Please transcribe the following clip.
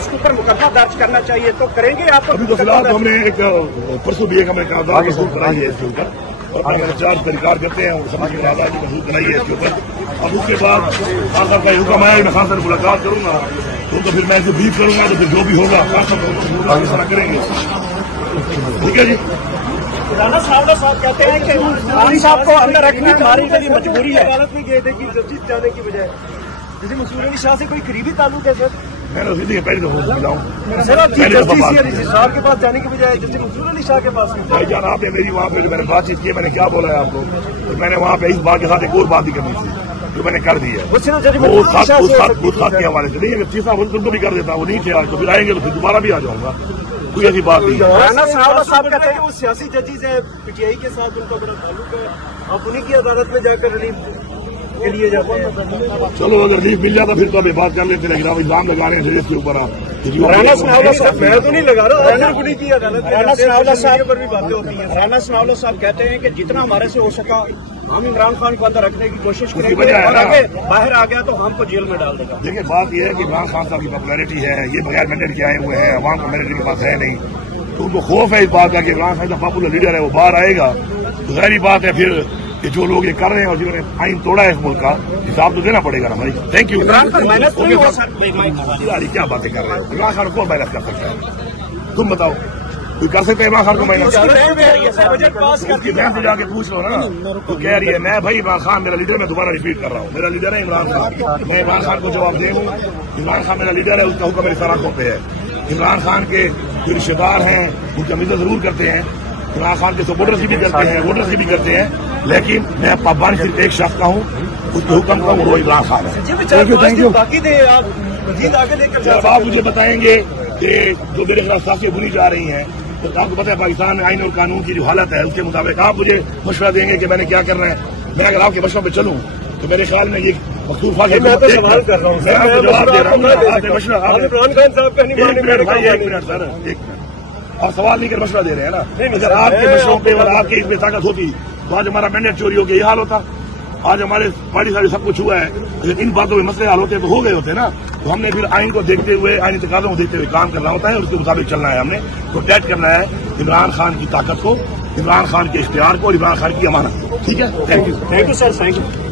اس کے اوپر مقدمہ درج کرنا چاہیے تو کریں گے آپ؟ ابھی تو فی الحال ہم نے ایک پرسوں بھی ہم نے کہا بنائی ہے اس کے اوپر اور چارج طریقار کرتے ہیں اور سمجھ میں آزاد کی محسوس بنائی ہے اس کے اوپر. اب اس کے بعد خان صاحب کا حکم آیا میں خان صاحب سے ملاقات کروں گا تو پھر میں اسے بریف کروں گا تو پھر جو بھی ہوگا خان صاحب کریں گے. ٹھیک ہے جی. رانا صاحب کہتے ہیں کہ خان صاحب کو اندر رکھنا ہماری لیے مجبوری ہے. عدالت میں گئے تھے کہ جسٹس جانے کی بجائے جیسے منصور علی شاہ سے کوئی قریبی تعلق ہے سر؟ میں نے اسی پہلے تو ملا ہوں سر آپ جسٹس صاحب کے پاس جانے کی بجائے جسٹس منصور علی شاہ کے پاس. بھائی جان آپ نے میری وہاں پہ جو میں نے بات چیت کی میں نے کیا بولا ہے آپ کو تو میں نے وہاں پہ اس بات کے ساتھ ایک اور بات بھی کرنی تھی جو میں نے کر دی ہے وہ ساتھ کے حوالے سے نہیں. اگر تیسرا تم کو بھی کر دیتا وہ نہیں کیا تو پھر آئیں گے تو پھر دوبارہ بھی آ جاؤں گا. کوئی ایسی بات نہیں. رانا صاحب کہتے ہیں کہ وہ سیاسی ججز ہیں پی ٹی آئی کے ساتھ ان کا بڑا تعلق ہے آپ انہیں کی عدالت میں جا کر ریلیف کے لیے جاتے ہیں. چلو اگر ریلیف مل جاتا پھر تو ابھی بات کر لیتے لیکن آپ الزام لگا رہے ہیں اس کے اوپر آپ. رانا صاحب میں تو نہیں لگا رہا رانا صاحب پر بھی باتیں ہوتی ہیں. رانا صاحب کہتے ہیں کہ جتنا ہمارے سے ہو سکا ہم عمران خان کو اندر رکھنے کی کوشش کریں گے اور باہر آ گیا تو ہم کو جیل میں ڈال دے گا. دیکھیں بات یہ ہے کہ عمران خان صاحب کی پاپولیرٹی ہے یہ بغیر مینڈیٹ کے آئے ہوئے ہیں عوام کو مینڈیٹ کے پاس ہے نہیں تو ان کو خوف ہے اس بات کا کہ عمران خان کا پاپولر لیڈر ہے وہ باہر آئے گا تو ظاہری بات ہے پھر کہ جو لوگ یہ کر رہے ہیں اور جنہوں نے آئین توڑا ہے اس ملک کا حساب تو دینا پڑے گا نا بھائی. Thank you. کیا باتیں کر رہے ہیں عمران خان کو محنت کر سکتا ہے تم بتاؤ کوئی کر سکتے ہیں عمران خان کو محنت جا کے پوچھ لو نا تو کہہ رہی ہے میں بھائی عمران خان میرا لیڈر میں دوبارہ ریپیٹ کر رہا ہوں میرا لیڈر ہے عمران خان. میں عمران خان کو جواب دے ہوں عمران خان میرا لیڈر ہے اس کا حکم میری سراخوں پہ ہے. عمران خان کے جو رشتے دار ہیں ان کی عزت ضرور کرتے ہیں عمران خان کے سپورٹرز بھی کرتے ہیں ووٹرز بھی کرتے ہیں لیکن میں پابند صرف ایک شخص کا ہوں اس کے حکم کا وہ عمران خان ہے. جب آپ مجھے بتائیں گے کہ جو میرے خلاف سازشیں بنی جا رہی ہیں تو آپ کو پتہ ہے پاکستان میں آئین اور قانون کی جو حالت ہے اس کے مطابق آپ مجھے مشورہ دیں گے کہ میں نے کیا کرنا ہے. میں اگر آپ کے مشوروں پہ چلوں تو میرے خیال میں یہ مخصوص سوال کر رہا ہوں جواب دے رہا ہوں اور سوال نہیں کر مشورہ دے رہے ہیں نا. اگر آپ کے مشوروں پہ اور آپ کی اس میں طاقت ہوتی تو آج ہمارا مینڈیٹ چوری ہو کے یہ حال ہوتا. آج ہمارے پارٹی ساری سب کچھ ہوا ہے لیکن ان باتوں میں مسئلے حل ہوتے تو ہو گئے ہوتے نا. تو ہم نے پھر آئین کو دیکھتے ہوئے آئینی تقاضوں کو دیکھتے ہوئے کام کرنا ہوتا ہے اور اس کے مطابق چلنا ہے. ہم نے پروٹیکٹ کرنا ہے عمران خان کی طاقت کو عمران خان کے اختیار کو اور عمران خان کی امانت کو. ٹھیک ہے. Thank you sir. Thank you.